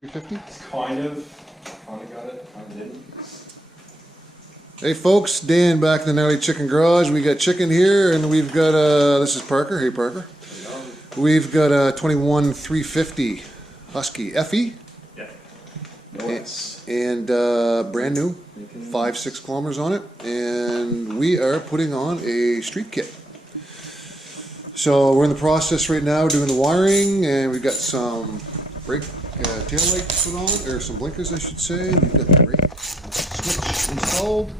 350? Kind of got it, kind of didn't. Hey folks, Dan back in the GnarlyChicken garage. We got chicken here, and we've got this is Parker. Hey Parker. We've got a 21 350 Husky FE. Yeah. Nice. And brand new, 5-6 kilometers on it, and we are putting on a street kit. So we're in the process right now doing the wiring, and we've got some brake tail lights put on, or some blinkers I should say. We've got the brake switch installed,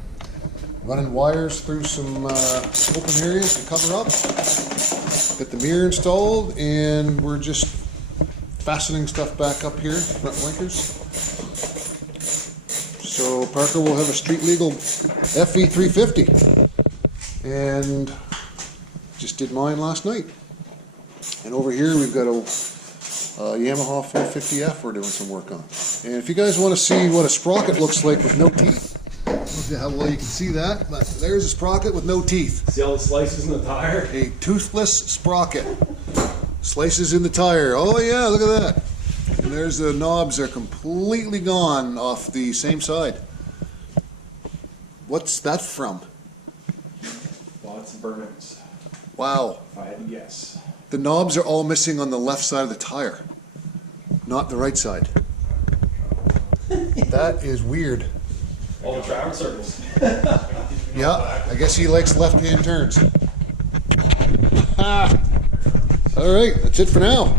running wires through some open areas to cover up. Got the mirror installed, and we're just fastening stuff back up here, front blinkers. So Parker will have a street legal FE 350, and just did mine last night. And over here we've got a Yamaha 450F we're doing some work on. And if you guys want to see what a sprocket looks like with no teeth, look at how well you can see that, but there's a sprocket with no teeth. See all the slices in the tire? A toothless sprocket. Slices in the tire. Oh yeah, look at that. And there's the knobs are completely gone off the same side. What's that from? Lots of burnouts. Wow. If I had to guess. The knobs are all missing on the left side of the tire, not the right side. That is weird. All the traffic circles. Yeah, I guess he likes left-hand turns. All right, that's it for now.